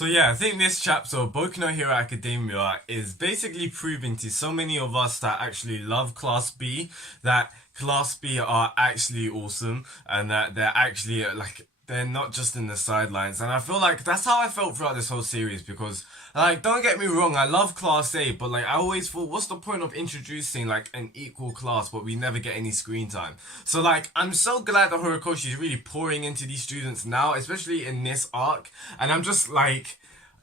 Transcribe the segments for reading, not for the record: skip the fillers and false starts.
So yeah, I think this chapter of Boku no Hero Academia is basically proving to so many of us that actually love Class B that Class B are actually awesome and that they're actually like they're not just in the sidelines. And I feel like that's how I felt throughout this whole series because like don't get me wrong, I love Class A, but like I always thought what's the point of introducing like an equal class but we never get any screen time. So like I'm so glad that Horikoshi is really pouring into these students now, especially in this arc. And I'm just like,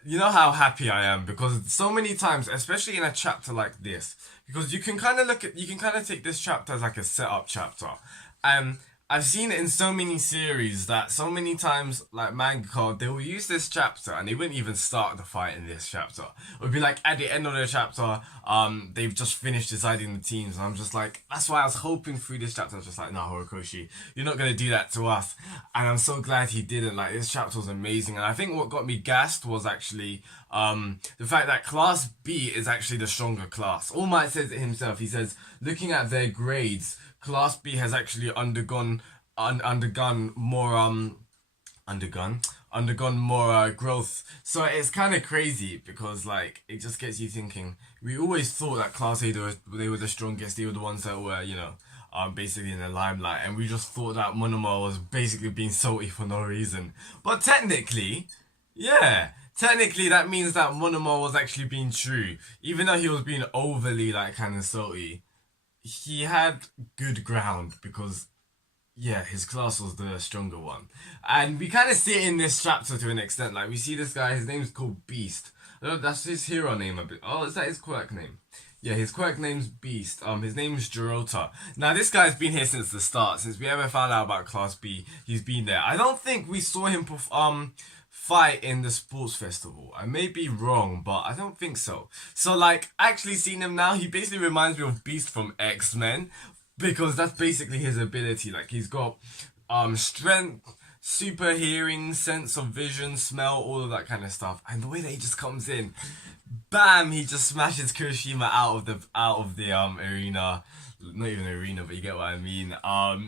you know how happy I am because so many times, especially in a chapter like this, because you can kind of you can kind of take this chapter as like a setup chapter. And I've seen it in so many series that so many times, like manga, they will use this chapter and they wouldn't even start the fight in this chapter. It would be like at the end of the chapter, they've just finished deciding the teams, and I'm just like, that's why I was hoping through this chapter. I was just like, no, Horikoshi, you're not gonna do that to us, and I'm so glad he didn't. Like this chapter was amazing, and I think what got me gassed was actually the fact that Class B is actually the stronger class. All Might says it himself. He says, looking at their grades, Class B has actually undergone more undergone more growth. So it's kind of crazy because like it just gets you thinking. We always thought that Class A they were the strongest. They were the ones that were basically in the limelight, and we just thought that Monoma was basically being salty for no reason. But technically, yeah. Technically, that means that Monoma was actually being true. Even though he was being overly, like, kind of salty, he had good ground because yeah, his class was the stronger one. And we kind of see it in this chapter to an extent. Like, we see this guy, his name's called Beast. Oh, that's his hero name a bit. Oh, is that his quirk name? Yeah, his quirk name's Beast. His name's Jirota. Now, this guy's been here since the start. Since we ever found out about Class B, he's been there. I don't think we saw him fight in the sports festival. I may be wrong, but I don't think so. So, like, actually seeing him now, he basically reminds me of Beast from X-Men because that's basically his ability. Like he's got strength, super hearing, sense of vision, smell, all of that kind of stuff. And the way that he just comes in, bam, he just smashes Kirishima out of the arena. Not even arena, but you get what I mean.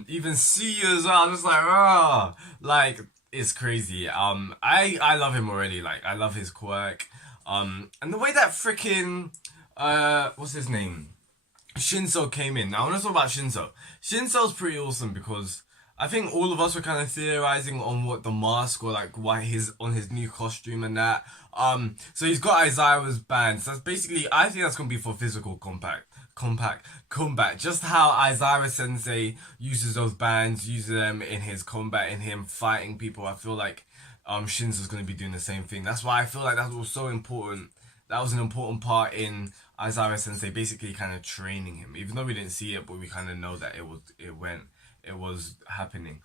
Even Suyu as well. I'm just like, ah, like it's crazy. I love him already. Like I love his quirk. And the way that freaking what's his name? Shinsou came in. Now I want to talk about Shinsou. Shinsou's pretty awesome because I think all of us were kind of theorizing on what the mask or like why he's on his new costume and that. So he's got Aizawa's bands. That's basically I think that's gonna be for physical combat. Just how Aizawa Sensei uses those bands, uses them in his combat, in him fighting people. I feel like Shinzou's gonna be doing the same thing. That's why I feel like that was so important. That was an important part in Aizawa Sensei basically kind of training him, even though we didn't see it, but we kind of know that it was happening.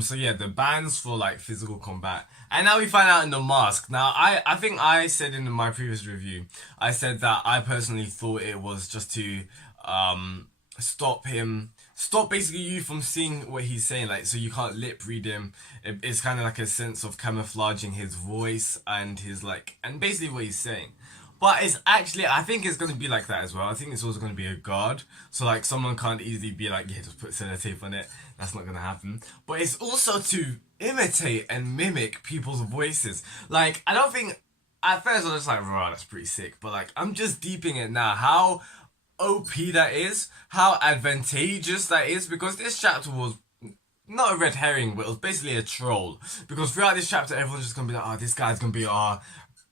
So yeah, the bans for like physical combat, and now we find out in the mask. Now I think I said in my previous review, I said that I personally thought it was just to stop basically you from seeing what he's saying, like so you can't lip read him. It's kind of like a sense of camouflaging his voice and his like and basically what he's saying. But it's actually, I think it's going to be like that as well. I think it's also going to be a guard. So, like, someone can't easily be like, yeah, just put sellotape on it. That's not going to happen. But it's also to imitate and mimic people's voices. Like, I don't think, at first I was just like, right, that's pretty sick. But, like, I'm just deeping it now. How OP that is. How advantageous that is. Because this chapter was not a red herring, but it was basically a troll. Because throughout this chapter, everyone's just going to be like, oh, this guy's going to be our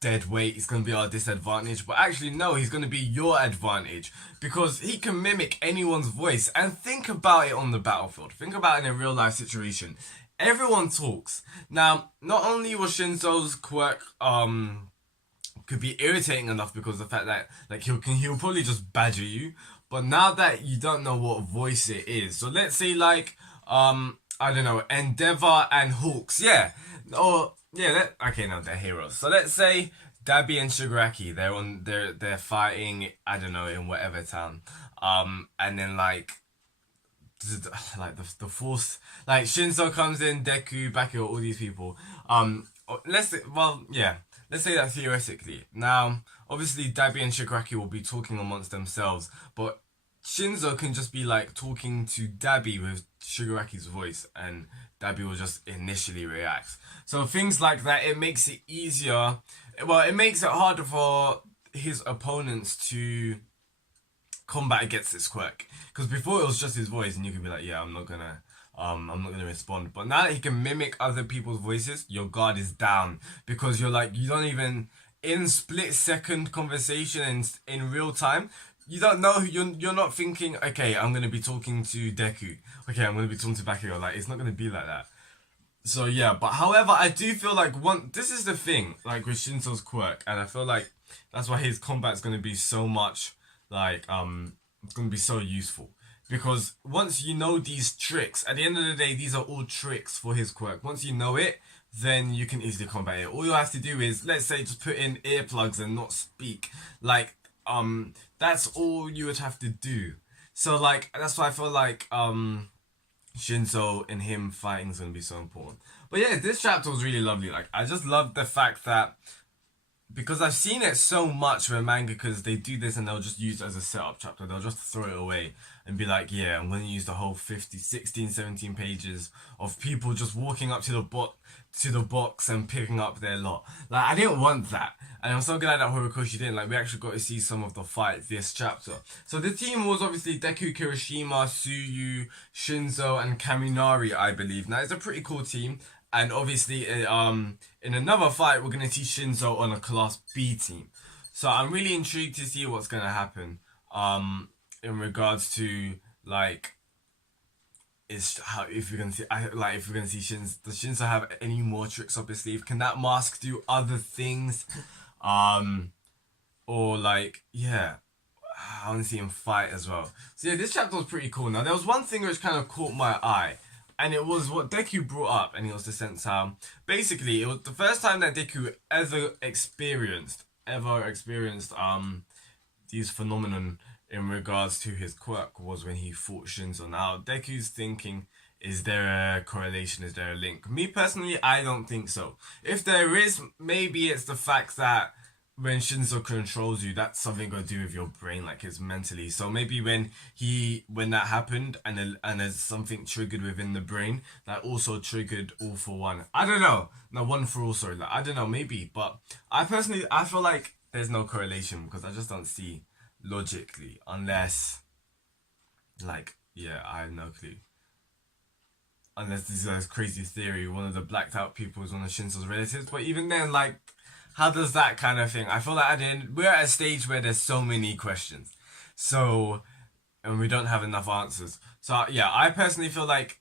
dead weight, he's going to be our disadvantage. But actually no, he's going to be your advantage because he can mimic anyone's voice. And think about it on the battlefield, think about it in a real life situation. Everyone talks. Now not only was Shinsou's quirk could be irritating enough because of the fact that like he'll probably just badger you, but now that you don't know what voice it is, so let's say like I don't know, Endeavor and Hawks, yeah, or yeah, okay, no, they're heroes. So let's say Dabi and Shigaraki, they're fighting, I don't know, in whatever town. And then like the force, like Shinsou comes in, Deku, Baki, all these people. Let's say that theoretically. Now, obviously, Dabi and Shigaraki will be talking amongst themselves, but Shinzo can just be like talking to Dabi with Shigaraki's voice, and Dabi will just initially react. So things like that, it makes it easier. Well, it makes it harder for his opponents to combat against this quirk. Because before it was just his voice, and you could be like, yeah, I'm not gonna respond. But now that he can mimic other people's voices, your guard is down because you're like, you don't even in split second conversation and in real time. You don't know who you're not thinking, okay, I'm gonna be talking to Deku. Okay, I'm gonna be talking to Bakugo. Like, it's not gonna be like that. So yeah, but however, I do feel like this is the thing, like with Shinsou's quirk, and I feel like that's why his combat's gonna be so much like it's gonna be so useful. Because once you know these tricks, at the end of the day, these are all tricks for his quirk. Once you know it, then you can easily combat it. All you have to do is, let's say, just put in earplugs and not speak. Like, that's all you would have to do. So like, that's why I feel like Shinsou and him fighting is gonna be so important. But yeah, this chapter was really lovely. Like, I just love the fact that, because I've seen it so much where mangakas, they do this and they'll just use it as a setup chapter. They'll just throw it away and be like, yeah, I'm going to use the whole 50, 16, 17 pages of people just walking up to the box and picking up their lot. Like, I didn't want that. And I'm so glad that Horikoshi didn't. Like, we actually got to see some of the fight this chapter. So the team was obviously Deku, Kirishima, Tsuyu, Shinzo, and Kaminari, I believe. Now, it's a pretty cool team. And obviously, in another fight, we're going to see Shinzo on a Class B team. So I'm really intrigued to see what's going to happen in regards to, like, if we're going to see, if we're going to see Shinzo. Does Shinzo have any more tricks up his sleeve? Can that mask do other things? Or, like, yeah, I want to see him fight as well. So yeah, this chapter was pretty cool. Now, there was one thing which kind of caught my eye. And it was what Deku brought up, and it was the sense how, basically, it was the first time that Deku ever experienced these phenomenon in regards to his quirk was when he fought Shinzo. Now, Deku's thinking, is there a correlation, is there a link? Me personally, I don't think so. If there is, maybe it's the fact that when Shinzo controls you, that's something got to do with your brain, like it's mentally. So maybe when that happened and there's something triggered within the brain that also triggered All for One. I don't know. No, One for All, sorry. Like, I don't know, maybe. But I feel like there's no correlation because I just don't see logically, unless, like, yeah, I have no clue. Unless this is a crazy theory, one of the blacked out people is one of Shinzo's relatives. But even then, like, how does that kind of thing? I feel like we're at a stage where there's so many questions. So, and we don't have enough answers. So, yeah, I personally feel like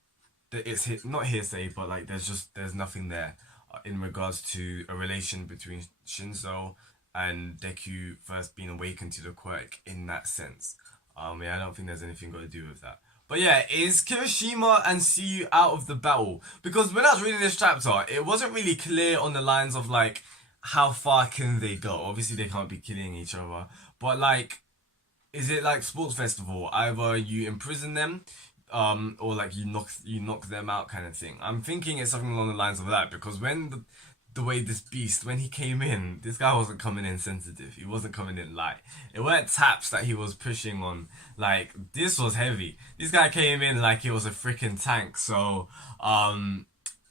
that it's not hearsay, but like there's nothing there in regards to a relation between Shinzo and Deku first being awakened to the quirk in that sense. Yeah, I don't think there's anything got to do with that. But yeah, is Kirishima and Tsuyu out of the battle? Because when I was reading this chapter, it wasn't really clear on the lines of like, how far can they go? Obviously, they can't be killing each other. But, like, is it like sports festival? Either you imprison them, or, like, you knock them out kind of thing. I'm thinking it's something along the lines of that. Because when the way this beast, when he came in, this guy wasn't coming in sensitive. He wasn't coming in light. It weren't taps that he was pushing on. Like, this was heavy. This guy came in like he was a freaking tank. So,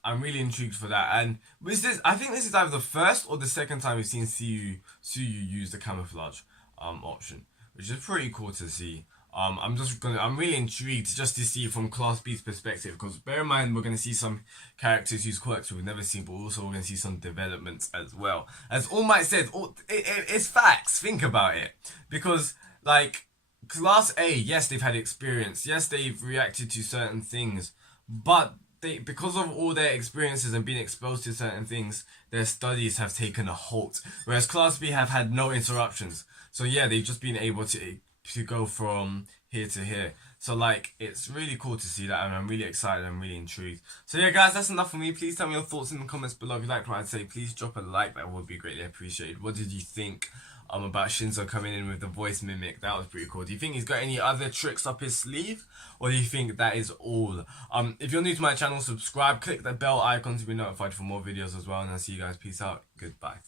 I'm really intrigued for that. And I think this is either the first or the second time we've seen Tsuyu use the camouflage option, which is pretty cool to see. I'm really intrigued just to see from Class B's perspective, because bear in mind we're gonna see some characters use quirks we've never seen, but also we're gonna see some developments as well. As All Might said, it's facts. Think about it, because like Class A, yes, they've had experience, yes, they've reacted to certain things, but because of all their experiences and being exposed to certain things, their studies have taken a halt. Whereas Class B have had no interruptions. So yeah, they've just been able to go from here to here. So like, it's really cool to see that, and I'm really excited, I'm really intrigued. So yeah guys, that's enough for me. Please tell me your thoughts in the comments below. If you liked what I'd say, please drop a like, that would be greatly appreciated. What did you think about Shinzo coming in with the voice mimic? That was pretty cool. Do you think he's got any other tricks up his sleeve, or do you think that is all? If you're new to my channel, subscribe, click the bell icon to be notified for more videos as well, and I'll see you guys. Peace out. Goodbye.